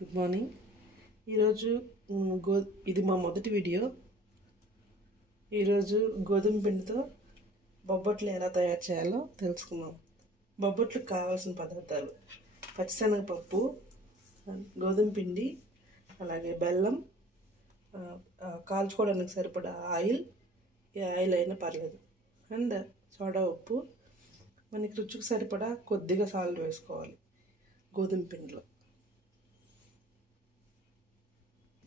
Good morning. ఈరోజు ఇది మా మొదటి వీడియో. ఈరోజు గోధుమ పిండితో బొబ్బట్లు ఎలా తయారు చేయాలో తెలుసుకుందాం. బొబ్బట్లకు కావాల్సిన పదార్థాలు: పచ్చిశనగపప్పు, గోధుమ పిండి, అలాగే బెల్లం, కాల్చుకోవడానికి సరిపడా ఆయిల్, ఏ ఆయిల్ అయినా పర్లేదు, అండ్ సోడా ఉప్పు. మనకి రుచికి సరిపడా కొద్దిగా సాల్ట్ వేసుకోవాలి గోధుమ పిండిలో.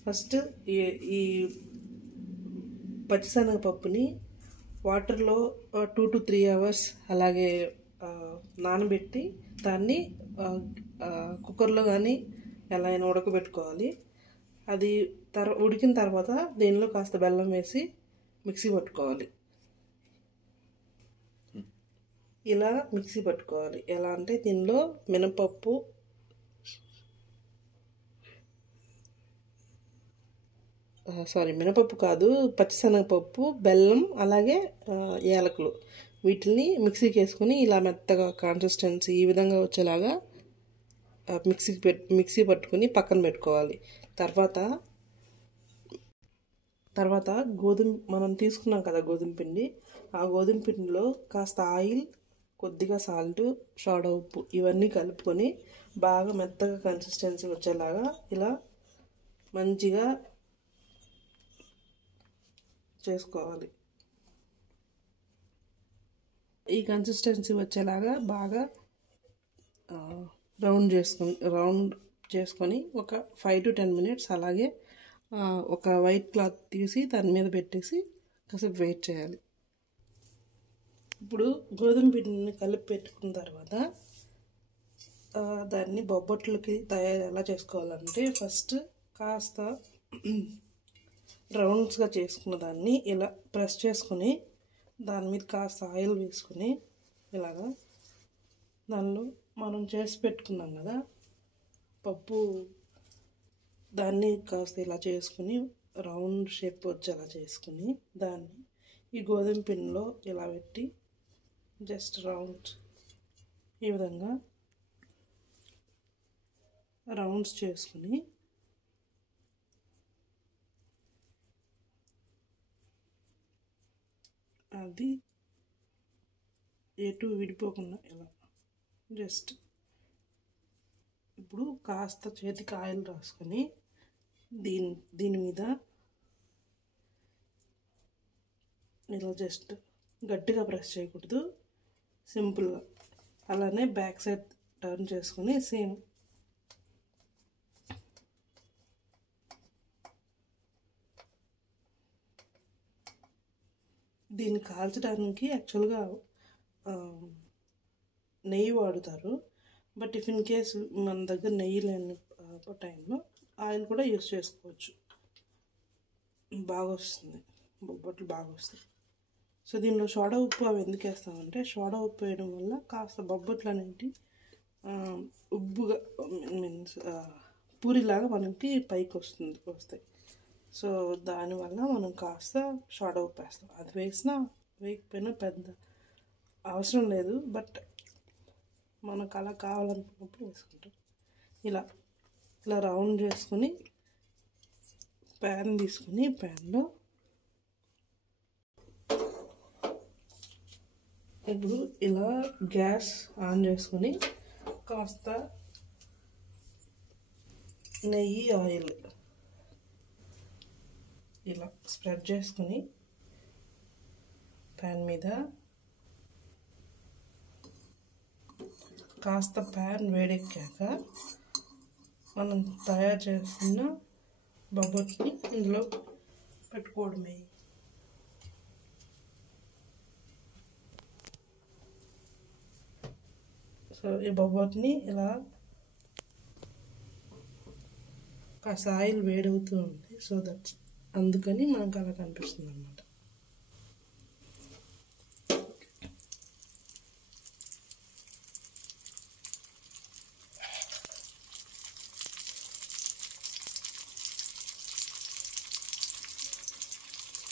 ఫస్ట్ ఈ పచ్చిశనగపప్పుని వాటర్లో 2 to 3 hours అలాగే నానబెట్టి దాన్ని కుక్కర్లో కానీ ఎలా అయినా ఉడకబెట్టుకోవాలి. అది ఉడికిన తర్వాత దీనిలో కాస్త బెల్లం వేసి మిక్సీ పట్టుకోవాలి. ఇలా మిక్సీ పట్టుకోవాలి. ఎలా అంటే దీనిలో మినపప్పు, మినపప్పు కాదు, పచ్చిశనగపప్పు, బెల్లం, అలాగే యాలకులు, వీటిని మిక్సీకి వేసుకొని ఇలా మెత్తగా కన్సిస్టెన్సీ ఈ విధంగా వచ్చేలాగా మిక్సీ పట్టుకుని పక్కన పెట్టుకోవాలి. తర్వాత మనం తీసుకున్నాం కదా గోధుమ పిండి, ఆ గోధుమ పిండిలో కాస్త ఆయిల్, కొద్దిగా సాల్ట్, సోడా ఉప్పు ఇవన్నీ కలుపుకొని బాగా మెత్తగా కన్సిస్టెన్సీ వచ్చేలాగా ఇలా మంచిగా చేసుకోవాలి. ఈ కన్సిస్టెన్సీ వచ్చేలాగా బాగా రౌండ్ చేసుకొని ఒక 5 to 10 minutes అలాగే ఒక వైట్ క్లాత్ తీసి దాని మీద పెట్టేసి కాసేపు వెయిట్ చేయాలి. ఇప్పుడు గోధుమ పిండిని కలిపి పెట్టుకున్న తర్వాత దాన్ని బొబ్బట్లకి ఎలా చేసుకోవాలంటే, ఫస్ట్ కాస్త రౌండ్స్గా చేసుకున్న దాన్ని ఇలా ప్రెస్ చేసుకొని దాని మీద కాస్త ఆయిల్ వేసుకొని ఇలాగా దానిలో మనం చేసి పెట్టుకున్నాం కదా పప్పు, దాన్ని కాస్త ఇలా చేసుకుని రౌండ్ షేప్ వచ్చేలా చేసుకుని దాన్ని ఈ గోధుమ పిండిలో ఇలా పెట్టి జస్ట్ రౌండ్స్ ఈ విధంగా రౌండ్స్ చేసుకుని అది ఎటు విడిపోకుండా ఇలా జస్ట్ ఇప్పుడు కాస్త చేతికి ఆయిల్ రాసుకొని దీని మీద ఇలా జస్ట్ గట్టిగా ప్రెస్ చేయకూడదు, సింపుల్గా అలానే బ్యాక్ సైడ్ టర్న్ చేసుకొని సేమ్ దీన్ని కాల్చడానికి యాక్చువల్గా నెయ్యి వాడుతారు. బట్ ఇఫ్ ఇన్ కేస్ మన దగ్గర నెయ్యి లేని టైంలో ఆయిల్ కూడా యూస్ చేసుకోవచ్చు. బాగా వస్తుంది, బొబ్బట్లు బాగా వస్తాయి. సో దీనిలో సోడా ఉప్పు అవి ఎందుకు వేస్తామంటే, సోడా ఉప్పు వేయడం వల్ల కాస్త బొబ్బట్లు అనేవి ఉబ్బుగా మీన్స్ పూరిలాగా మనకి పైకి వస్తాయి. సో దానివల్ల మనం కాస్త సోడా ఉప్పు వేస్తాం. అది వేయకపోయినా పెద్ద అవసరం లేదు, బట్ మనకు అలా కావాలనుకున్నప్పుడు వేసుకుంటాం. ఇలా రౌండ్ చేసుకుని ప్యాన్ తీసుకుని ప్యాన్లో ఇప్పుడు ఇలా గ్యాస్ ఆన్ చేసుకొని కాస్త నెయ్యి, ఆయిల్ ఇలా స్ప్రెడ్ చేసుకుని ప్యాన్ మీద కాస్త ప్యాన్ వేడెక్కాక మనం తయారు చేస్తున్న బొబ్బట్ని ఇందులో పెట్టుకోవడమే. సో ఈ బొబ్బట్ని ఇలా కాస్త ఆయిల్ వేడవుతూ ఉంది, సో దట్స్ అందుకని మనకు అలా కనిపిస్తుంది అన్నమాట.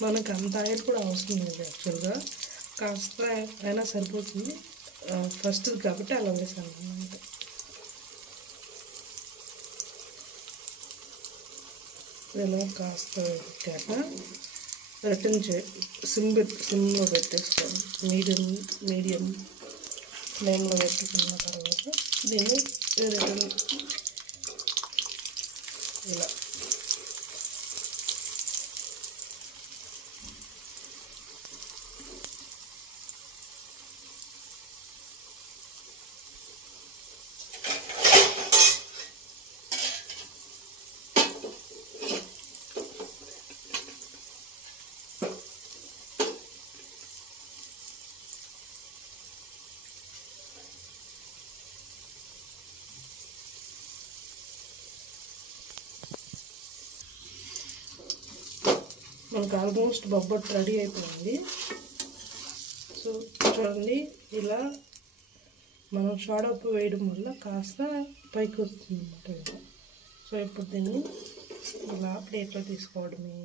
మనకు అంత ఆయిల్ కూడా అవసరం లేదు యాక్చువల్గా, కాస్త అయినా సరిపోతుంది. ఫస్ట్ కాబట్టి అలా వేసాను అన్నమాట. ఇలా కాస్త ఎక్కాక రిటర్న్ సిమ్లో పెట్టేసుకోవాలి. మీడియం ఫ్లేమ్లో పెట్టుకున్న తర్వాత దీన్ని రిటర్న్ ఇలా మనకు ఆల్మోస్ట్ బొబ్బట్టు రెడీ అయిపోయింది. సో చూడండి, ఇలా మనం సోడా ఉప్పు వేయడం వల్ల కాస్త పైకి వస్తుంది అన్నమాట. సో ఇప్పుడు దీన్ని ఇలా ప్లేట్లో తీసుకోవడమే.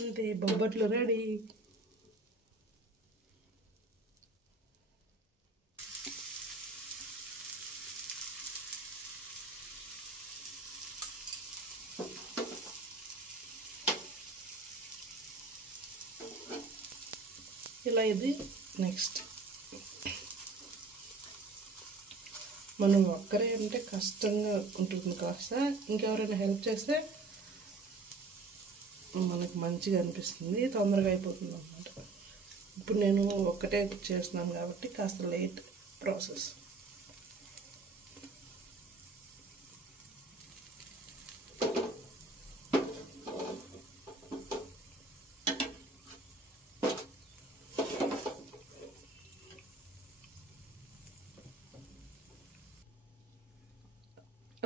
అంతే, బొబ్బట్లు రెడీ. ఇలా ఇది నెక్స్ట్. మనం ఒక్కరే అంటే కష్టంగా ఉంటుంది కాస్త, ఇంకెవరైనా హెల్ప్ చేస్తే మనకు మంచిగా అనిపిస్తుంది, తొందరగా అయిపోతుంది అన్నమాట. ఇప్పుడు నేను ఒక్కటే చేస్తున్నాను కాబట్టి కాస్త లేట్ ప్రాసెస్.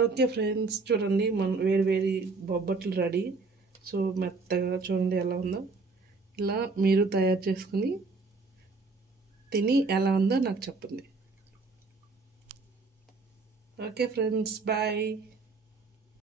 ఓకే ఫ్రెండ్స్, చూడండి మన వేడి బొబ్బట్లు రెడీ. సో మెత్తగా చూడండి ఎలా ఉందో. ఇలా మీరు తయారు చేసుకుని తిని ఎలా ఉందో నాకు చెప్పండి. Okay friends, bye.